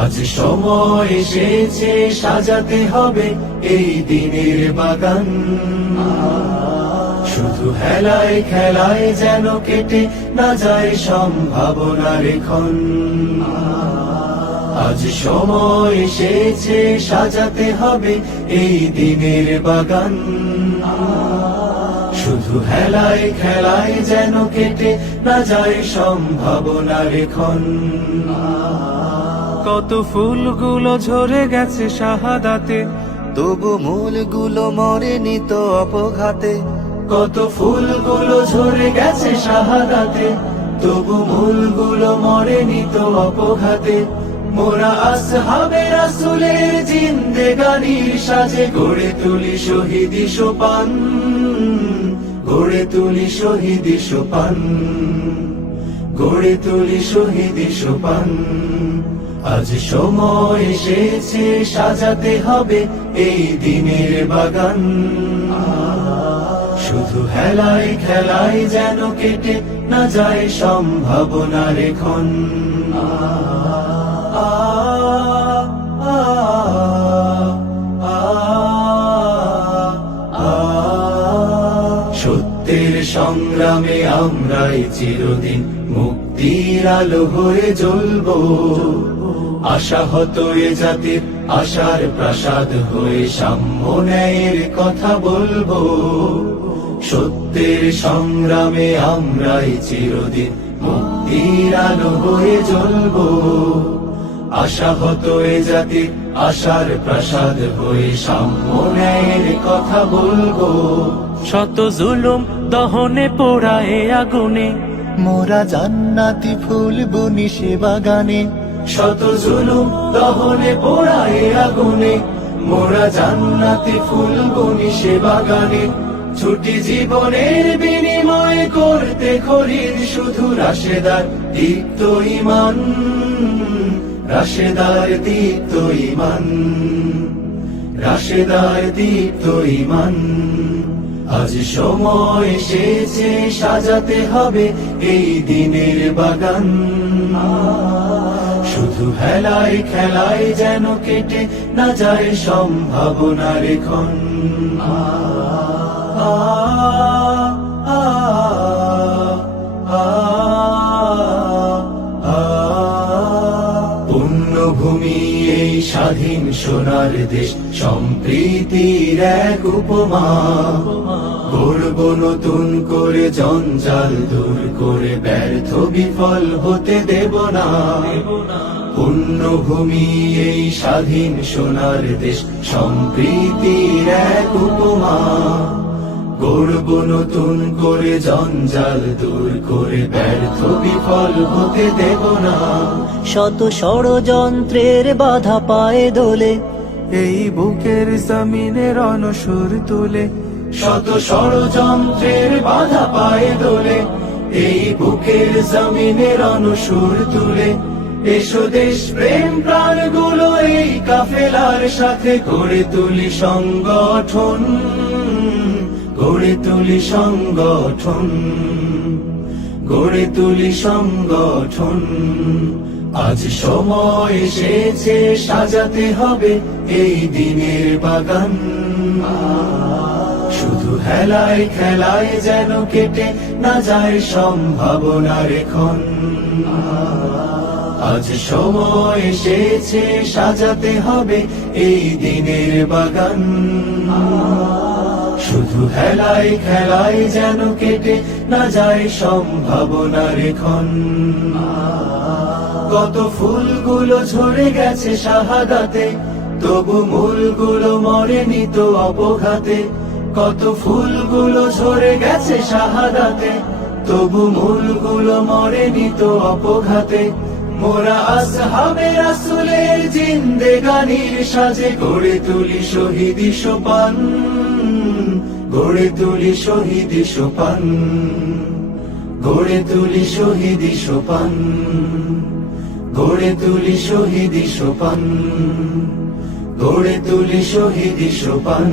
আজ সময় এসেছে সাজাতে হবে এই দিনের বাগান। শুধু হেলায় খেলায় যেন কেটে না যায় সম্ভাবনার ক্ষণ। আজ সময় এসেছে সাজাতে হবে এই দিনের বাগান। শুধু হেলায় খেলায় যেন কেটে না যায় সম্ভাবনার ক্ষণ। কত ফুলগুলো ঝরে গেছে শাহাদাতে, তবু মূলগুলো মরেনি তো অপঘাতে। কত ফুলগুলো ঝরে গেছে শাহাদাতে, তবু মূলগুলো মরেনি তো অপঘাতে। মোরা আসহাবে রাসূলের জিন্দেগানির সাজে গড়ে তুলি শহীদি সোপান, গড়ে তুলি শহীদি সোপান, গড়ে তুলি শহীদি সোপান। আজ সময় এসেছে সাজাতে হবে এই দিনের বাগান। শুধু হেলায় খেলায় যেন কেটে না যায় সম্ভাবনার ক্ষণ। সত্যের সংগ্রামে আমরাই চিরদিন মুক্তির আলো হয়ে জ্বলবো। আশাহত এ জাতির আশার প্রাসাদ হয়ে সাম্য ন্যায়ের কথা বলবো। সত্যের সংগ্রামে আমরাই চিরদিন মুক্তির আলো হয়ে জ্বলবো। আশাহত এ জাতির আশার প্রাসাদ হয়ে সাম্য ন্যায়ের কথা বলবো। শত জুলুম দহনে পোড়ায় আগুনে, মোরা জান্নাতি ফুল বুনি সে বাগানে। শত জুলুম দহনে পোড়ায় আগুনে, মোরা জান্নাতি ফুল বুনি সে বাগানে। ছুটি জীবনের বিনিময় করতে খরিদ শুধু রাশেদার দীপ্ত ঈমান, রাশেদার দীপ্ত ঈমান, রাশেদার দীপ্ত ঈমান। আজ সময় এসেছে সাজাতে হবে এই দিনের বাগান। শুধু হেলায় খেলায় যেন কেটে না যায় সম্ভাবনার ক্ষণ। পুণ্যভূমি এই স্বাধীন সোনার দেশ, সম্প্রীতির এক উপমা। গড়ব নতুন করে জঞ্জাল দূর করে, ব্যর্থ বিফল হতে দেব না। পুণ্যভূমি এই স্বাধীন সোনার দেশ, সম্প্রীতির এক উপমা। গড়ব নতুন করে জঞ্জাল দূর করে, ব্যর্থ বিফল হতে দেব না। শত ষড়যন্ত্রের বাধা পায়ে দোলে, এই বুকের জমিনে রণসুর তুলে। শত ষড়যন্ত্রের বাধা পায়ে দোলে, এই বুকের জমিনে রণসুর তুলে। এসো দেশ প্রেম প্রাণগুলো এই কাফেলার সাথে গড়ে তুলি সংগঠন, গড়ে তুলি সংগঠন, গড়ে তুলি সংগঠন। আজ সময় এসেছে সাজাতে হবে এই দিনের বাগান। শুধু হেলায় খেলায় যেন কেটে না যায় সম্ভাবনার ক্ষণ। আজ সময় এসেছে সাজাতে হবে এই দিনের বাগান। শুধু হেলায় খেলায় যেন কেটে না যায় সম্ভাবনার ক্ষণ। কত ফুলগুলো ঝরে গেছে শাহাদাতে, তবু মূলগুলো মরেনি তো অপঘাতে। কত ফুলগুলো ঝরে গেছে শাহাদাতে, তবু মূলগুলো মরেনি তো অপঘাতে। মোরা আসহাবে রাসূলের জিন্দেগানির সাজে গড়ে তুলি শহীদি সোপান, গড়ে তুলি শহীদি সোপান, গড়ে তুলি শহীদি সোপান, গড়ে তুলি শহীদি সোপান, গড়ে তুলি শহীদি সোপান।